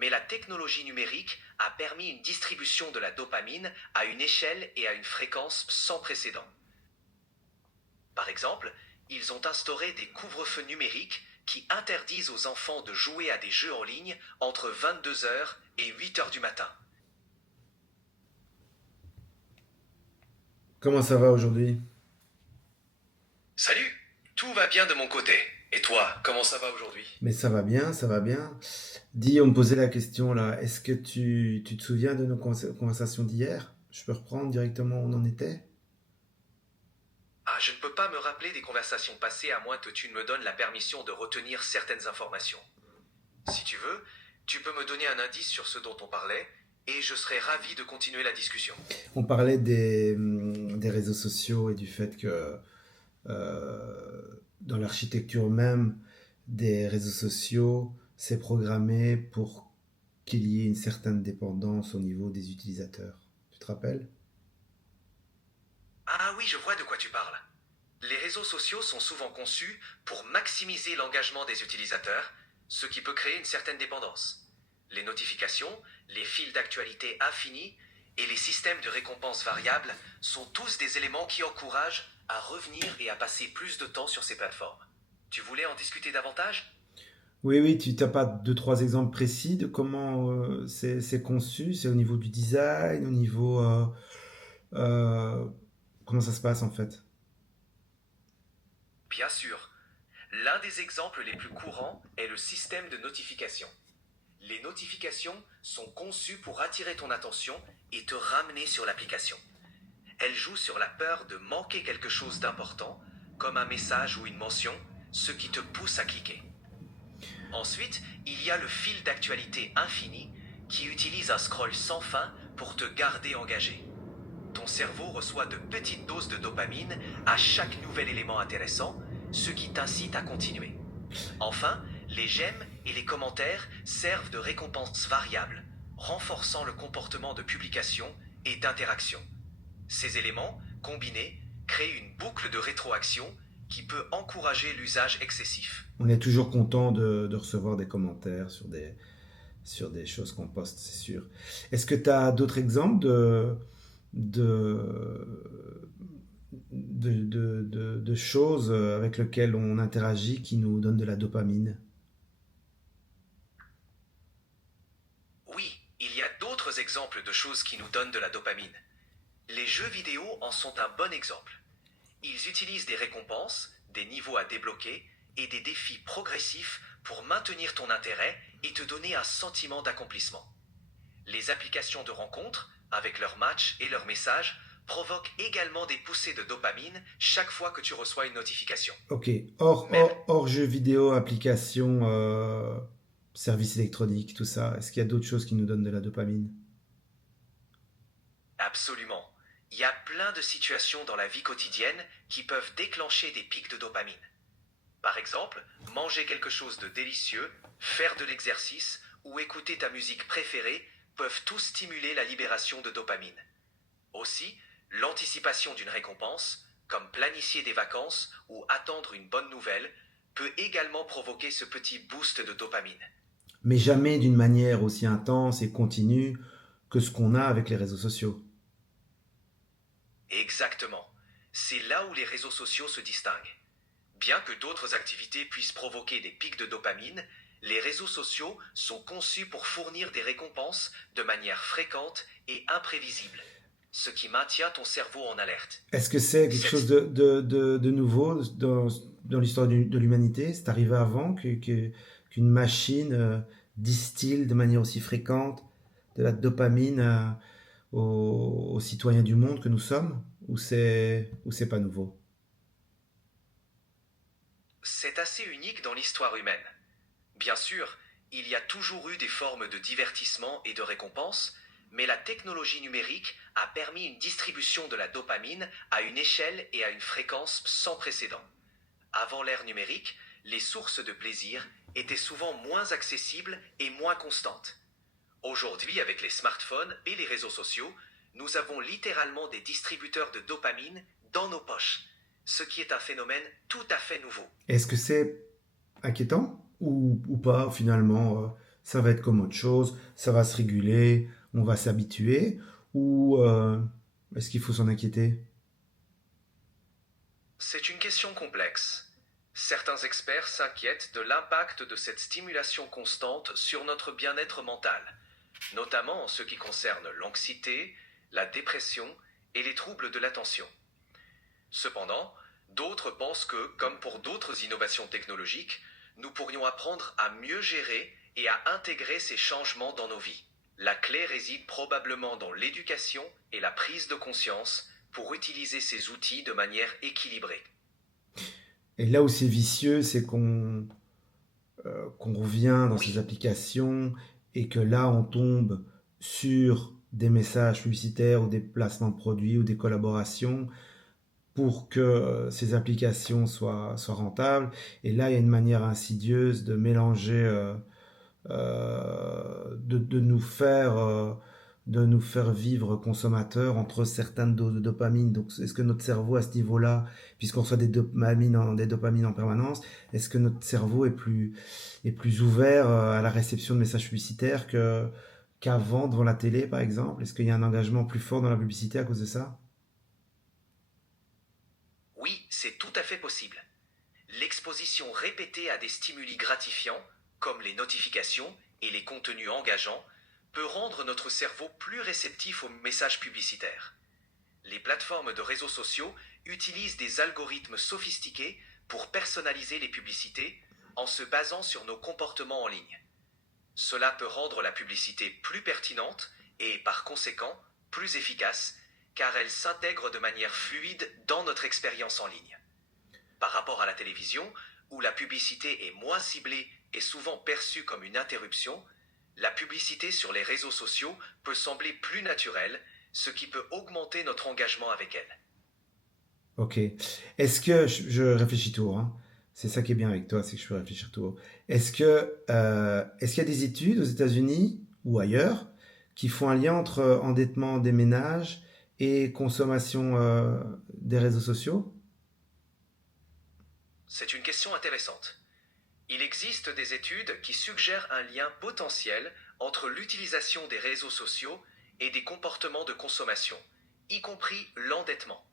mais la technologie numérique a permis une distribution de la dopamine à une échelle et à une fréquence sans précédent. Par exemple, ils ont instauré des couvre-feux numériques qui interdisent aux enfants de jouer à des jeux en ligne entre 22 heures et 8 heures du matin. Comment ça va aujourd'hui? Salut, tout va bien de mon côté. Et toi, comment ça va aujourd'hui? Mais ça va bien, ça va bien. Dis, on me posait la question là, est-ce que tu te souviens de nos conversations d'hier? Je peux reprendre directement où on en était? Ah, je ne peux pas me rappeler des conversations passées à moins que tu ne me donnes la permission de retenir certaines informations. Si tu veux, tu peux me donner un indice sur ce dont on parlait, et je serai ravi de continuer la discussion. On parlait des réseaux sociaux et du fait que dans l'architecture même des réseaux sociaux, c'est programmé pour qu'il y ait une certaine dépendance au niveau des utilisateurs. Tu te rappelles? Ah oui, je vois de quoi tu parles. Les réseaux sociaux sont souvent conçus pour maximiser l'engagement des utilisateurs, ce qui peut créer une certaine dépendance. Les notifications, les fils d'actualité infinis et les systèmes de récompense variables sont tous des éléments qui encouragent à revenir et à passer plus de temps sur ces plateformes. Tu voulais en discuter davantage? Oui, oui, tu n'as pas deux, trois exemples précis de comment c'est conçu? C'est au niveau du design, au niveau... euh, comment ça se passe en fait? Bien sûr. L'un des exemples les plus courants est le système de notification. Les notifications sont conçues pour attirer ton attention et te ramener sur l'application. Elles jouent sur la peur de manquer quelque chose d'important, comme un message ou une mention, ce qui te pousse à cliquer. Ensuite, il y a le fil d'actualité infini qui utilise un scroll sans fin pour te garder engagé. Ton cerveau reçoit de petites doses de dopamine à chaque nouvel élément intéressant, ce qui t'incite à continuer. Enfin, les j'aime et les commentaires servent de récompenses variables, renforçant le comportement de publication et d'interaction. Ces éléments, combinés, créent une boucle de rétroaction qui peut encourager l'usage excessif. On est toujours content de recevoir des commentaires sur des choses qu'on poste, c'est sûr. Est-ce que tu as d'autres exemples de, de choses avec lesquelles on interagit qui nous donnent de la dopamine? Oui, il y a d'autres exemples de choses qui nous donnent de la dopamine. Les jeux vidéo en sont un bon exemple. Ils utilisent des récompenses, des niveaux à débloquer et des défis progressifs pour maintenir ton intérêt et te donner un sentiment d'accomplissement. Les applications de rencontres, avec leurs matchs et leurs messages, provoquent également des poussées de dopamine chaque fois que tu reçois une notification. Ok, Même, hors jeux vidéo, applications, services électroniques, tout ça, est-ce qu'il y a d'autres choses qui nous donnent de la dopamine? absolument, il y a plein de situations dans la vie quotidienne qui peuvent déclencher des pics de dopamine. Par exemple, manger quelque chose de délicieux, faire de l'exercice ou écouter ta musique préférée peuvent tous stimuler la libération de dopamine. Aussi, l'anticipation d'une récompense, comme planifier des vacances ou attendre une bonne nouvelle, peut également provoquer ce petit boost de dopamine. Mais jamais d'une manière aussi intense et continue que ce qu'on a avec les réseaux sociaux. Exactement. C'est là où les réseaux sociaux se distinguent. Bien que d'autres activités puissent provoquer des pics de dopamine, les réseaux sociaux sont conçus pour fournir des récompenses de manière fréquente et imprévisible, ce qui maintient ton cerveau en alerte. Est-ce que c'est quelque chose Cette de nouveau dans l'histoire de l'humanité? C'est arrivé avant qu'une machine distille de manière aussi fréquente de la dopamine aux citoyens du monde que nous sommes? Ou c'est pas nouveau? C'est assez unique dans l'histoire humaine. Bien sûr, il y a toujours eu des formes de divertissement et de récompense, mais la technologie numérique a permis une distribution de la dopamine à une échelle et à une fréquence sans précédent. Avant l'ère numérique, les sources de plaisir étaient souvent moins accessibles et moins constantes. Aujourd'hui, avec les smartphones et les réseaux sociaux, nous avons littéralement des distributeurs de dopamine dans nos poches, ce qui est un phénomène tout à fait nouveau. Est-ce que c'est inquiétant ou pas finalement? ça va être comme autre chose, ça va se réguler, on va s'habituer, ou est-ce qu'il faut s'en inquiéter? C'est une question complexe. Certains experts s'inquiètent de l'impact de cette stimulation constante sur notre bien-être mental, notamment en ce qui concerne l'anxiété, la dépression et les troubles de l'attention. Cependant, d'autres pensent que, comme pour d'autres innovations technologiques, nous pourrions apprendre à mieux gérer et à intégrer ces changements dans nos vies. La clé réside probablement dans l'éducation et la prise de conscience pour utiliser ces outils de manière équilibrée. Et là où c'est vicieux, c'est qu'on revient dans ces Oui, applications et que là, on tombe sur des messages publicitaires ou des placements de produits ou des collaborations pour que ces applications soient rentables. Et là, il y a une manière insidieuse de mélanger, de nous faire vivre consommateurs entre certaines doses de dopamine. Donc, est-ce que notre cerveau, à ce niveau-là, puisqu'on reçoit des dopamines en permanence, est-ce que notre cerveau est plus ouvert à la réception de messages publicitaires qu'avant devant la télé, par exemple? Est-ce qu'il y a un engagement plus fort dans la publicité à cause de ça? oui, c'est tout à fait possible. L'exposition répétée à des stimuli gratifiants, comme les notifications et les contenus engageants, peut rendre notre cerveau plus réceptif aux messages publicitaires. Les plateformes de réseaux sociaux utilisent des algorithmes sophistiqués pour personnaliser les publicités en se basant sur nos comportements en ligne. Cela peut rendre la publicité plus pertinente et, par conséquent, plus efficace, car elle s'intègre de manière fluide dans notre expérience en ligne. Par rapport à la télévision, où la publicité est moins ciblée et souvent perçue comme une interruption, la publicité sur les réseaux sociaux peut sembler plus naturelle, ce qui peut augmenter notre engagement avec elle. Ok. Est-ce que je réfléchis tout haut, hein. C'est ça qui est bien avec toi, c'est que je peux réfléchir tout haut. Est-ce qu'il y a des études aux États-Unis ou ailleurs qui font un lien entre endettement des ménages et consommation des réseaux sociaux? C'est une question intéressante. Il existe des études qui suggèrent un lien potentiel entre l'utilisation des réseaux sociaux et des comportements de consommation, y compris l'endettement.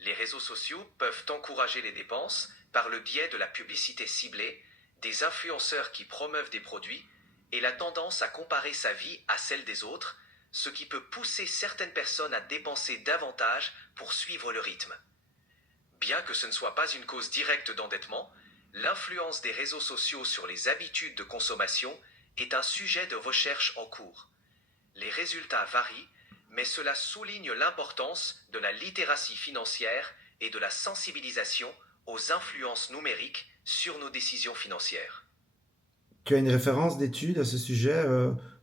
Les réseaux sociaux peuvent encourager les dépenses par le biais de la publicité ciblée, des influenceurs qui promeuvent des produits et la tendance à comparer sa vie à celle des autres, ce qui peut pousser certaines personnes à dépenser davantage pour suivre le rythme. Bien que ce ne soit pas une cause directe d'endettement, l'influence des réseaux sociaux sur les habitudes de consommation est un sujet de recherche en cours. Les résultats varient, mais cela souligne l'importance de la littératie financière et de la sensibilisation aux influences numériques sur nos décisions financières. Tu as une référence d'études à ce sujet,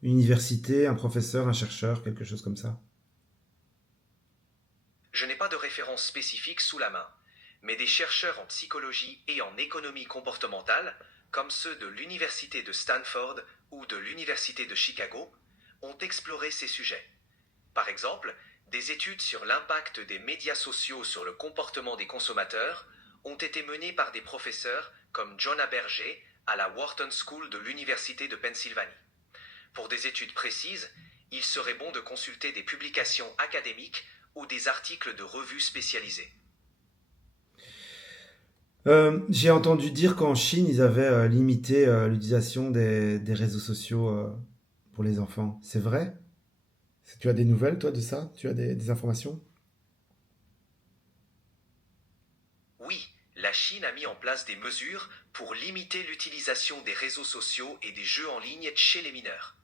une université, un professeur, un chercheur, quelque chose comme ça? Je n'ai pas de référence spécifique sous la main, mais des chercheurs en psychologie et en économie comportementale, comme ceux de l'Université de Stanford ou de l'Université de Chicago, ont exploré ces sujets. Par exemple, des études sur l'impact des médias sociaux sur le comportement des consommateurs ont été menées par des professeurs comme John Berger à la Wharton School de l'Université de Pennsylvanie. Pour des études précises, il serait bon de consulter des publications académiques ou des articles de revues spécialisées. J'ai entendu dire qu'en Chine, ils avaient limité l'utilisation des réseaux sociaux pour les enfants. C'est vrai? Tu as des nouvelles, toi, de ça? Tu as des informations? Oui, la Chine a mis en place des mesures pour limiter l'utilisation des réseaux sociaux et des jeux en ligne chez les mineurs.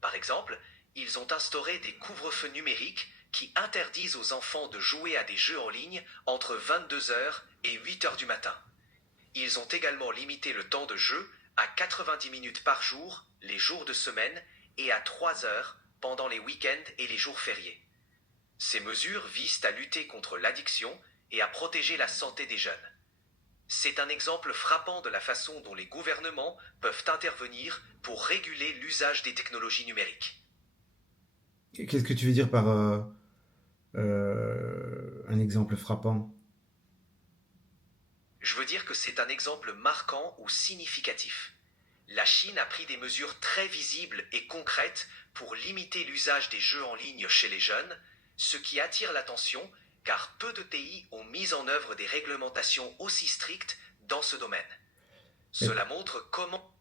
Par exemple, ils ont instauré des couvre-feux numériques qui interdisent aux enfants de jouer à des jeux en ligne entre 22 heures et 8 heures du matin. Ils ont également limité le temps de jeu à 90 minutes par jour, les jours de semaine, et à 3 heures pendant les week-ends et les jours fériés. Ces mesures visent à lutter contre l'addiction et à protéger la santé des jeunes. C'est un exemple frappant de la façon dont les gouvernements peuvent intervenir pour réguler l'usage des technologies numériques. Qu'est-ce que tu veux dire par un exemple frappant? Je veux dire que c'est un exemple marquant ou significatif. la Chine a pris des mesures très visibles et concrètes pour limiter l'usage des jeux en ligne chez les jeunes, ce qui attire l'attention car peu de pays ont mis en œuvre des réglementations aussi strictes dans ce domaine. Et- Cela montre comment...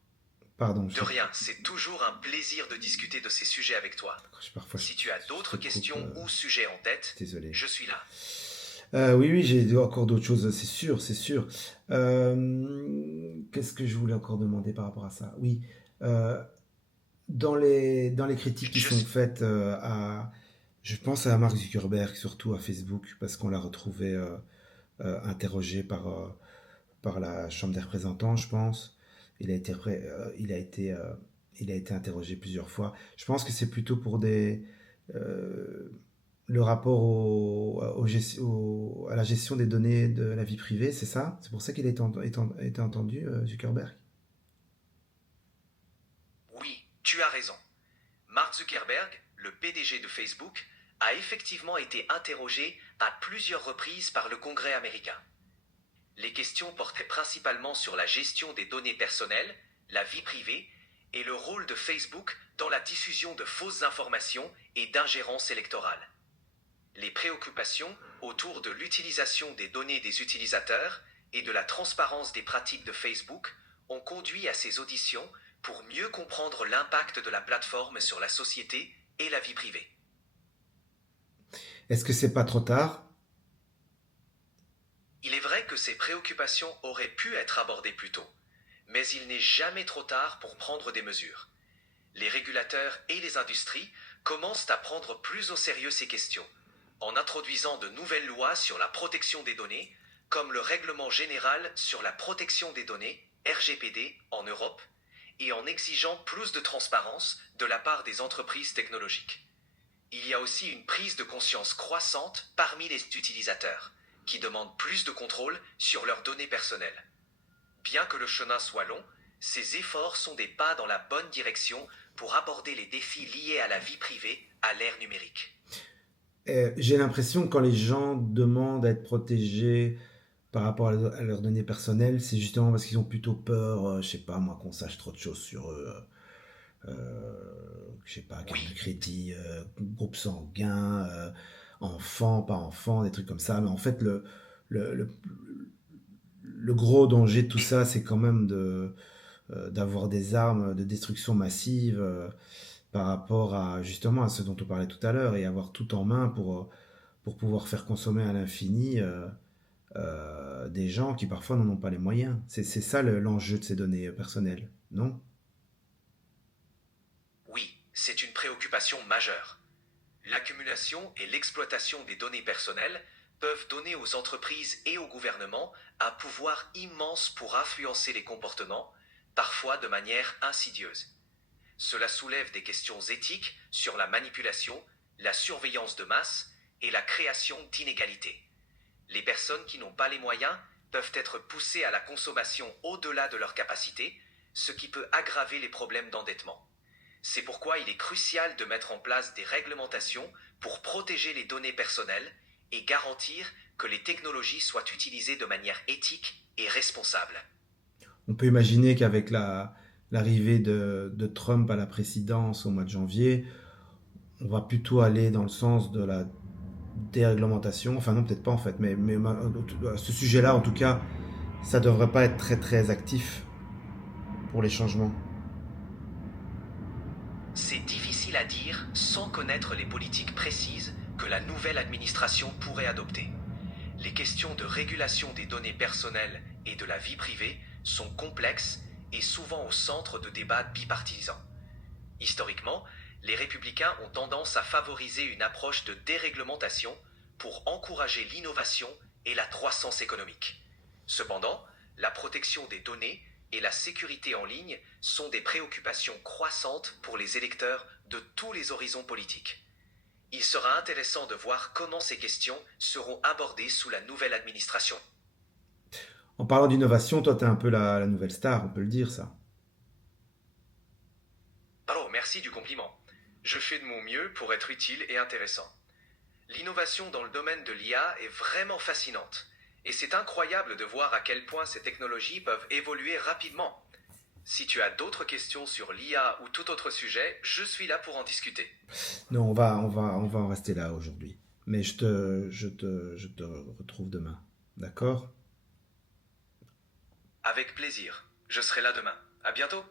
Pardon, De rien, c'est toujours un plaisir de discuter de ces sujets avec toi. parfois Si tu as d'autres te coupe, questions ou sujets en tête, désolé. je suis là. Oui, oui, j'ai encore d'autres choses, c'est sûr, c'est sûr. Qu'est-ce que je voulais encore demander par rapport à ça? Oui, euh, dans les critiques qui Je sont faites je pense à Mark Zuckerberg, surtout à Facebook, parce qu'on l'a retrouvé interrogé par la Chambre des représentants, je pense. Il a été interrogé plusieurs fois. Je pense que c'est plutôt pour euh, le rapport à la gestion des données de la vie privée, c'est ça? C'est pour ça qu'il a été entendu, Zuckerberg? Oui, tu as raison. Mark Zuckerberg, le PDG de Facebook, a effectivement été interrogé à plusieurs reprises par le Congrès américain. Les questions portaient principalement sur la gestion des données personnelles, la vie privée et le rôle de Facebook dans la diffusion de fausses informations et d'ingérence électorale. Les préoccupations autour de l'utilisation des données des utilisateurs et de la transparence des pratiques de Facebook ont conduit à ces auditions pour mieux comprendre l'impact de la plateforme sur la société et la vie privée. Est-ce que c'est pas trop tard? Il est vrai que ces préoccupations auraient pu être abordées plus tôt, mais il n'est jamais trop tard pour prendre des mesures. Les régulateurs et les industries commencent à prendre plus au sérieux ces questions, en introduisant de nouvelles lois sur la protection des données, comme le Règlement général sur la protection des données, RGPD, en Europe, et en exigeant plus de transparence de la part des entreprises technologiques. Il y a aussi une prise de conscience croissante parmi les utilisateurs, qui demandent plus de contrôle sur leurs données personnelles. Bien que le chemin soit long, ces efforts sont des pas dans la bonne direction pour aborder les défis liés à la vie privée à l'ère numérique. J'ai l'impression que quand les gens demandent à être protégés par rapport à leurs données personnelles, c'est justement parce qu'ils ont plutôt peur, je sais pas moi, qu'on sache trop de choses sur eux. Je sais pas, carte de Oui, crédit, groupe sanguin, enfant, pas enfant, des trucs comme ça. Mais en fait, le, le, le gros danger de tout et ça, c'est quand même d'avoir des armes de destruction massive par rapport à justement à ce dont on parlait tout à l'heure et avoir tout en main pour pouvoir faire consommer à l'infini des gens qui parfois n'en ont pas les moyens. C'est ça l'enjeu de ces données personnelles, non? oui, c'est une préoccupation majeure. L'accumulation et l'exploitation des données personnelles peuvent donner aux entreprises et aux gouvernements un pouvoir immense pour influencer les comportements, parfois de manière insidieuse. Cela soulève des questions éthiques sur la manipulation, la surveillance de masse et la création d'inégalités. Les personnes qui n'ont pas les moyens peuvent être poussées à la consommation au-delà de leurs capacités, ce qui peut aggraver les problèmes d'endettement. C'est pourquoi il est crucial de mettre en place des réglementations pour protéger les données personnelles et garantir que les technologies soient utilisées de manière éthique et responsable. On peut imaginer qu'avec l'arrivée de Trump à la présidence au mois de janvier, on va plutôt aller dans le sens de la déréglementation. Enfin non, peut-être pas en fait, mais à ce sujet-là, en tout cas, ça devrait pas être très très actif pour les changements. C'est difficile à dire sans connaître les politiques précises que la nouvelle administration pourrait adopter. Les questions de régulation des données personnelles et de la vie privée sont complexes et souvent au centre de débats bipartisans. Historiquement, les républicains ont tendance à favoriser une approche de déréglementation pour encourager l'innovation et la croissance économique. Cependant, la protection des données et la sécurité en ligne sont des préoccupations croissantes pour les électeurs de tous les horizons politiques. Il sera intéressant de voir comment ces questions seront abordées sous la nouvelle administration. En parlant d'innovation, toi, t'es un peu la nouvelle star, on peut le dire ça. Oh, merci du compliment. Je fais de mon mieux pour être utile et intéressant. L'innovation dans le domaine de l'IA est vraiment fascinante, et c'est incroyable de voir à quel point ces technologies peuvent évoluer rapidement. Si tu as d'autres questions sur l'IA ou tout autre sujet, je suis là pour en discuter. Non, on va en rester là aujourd'hui. Mais je te retrouve demain. D'accord? Avec plaisir. Je serai là demain. À bientôt.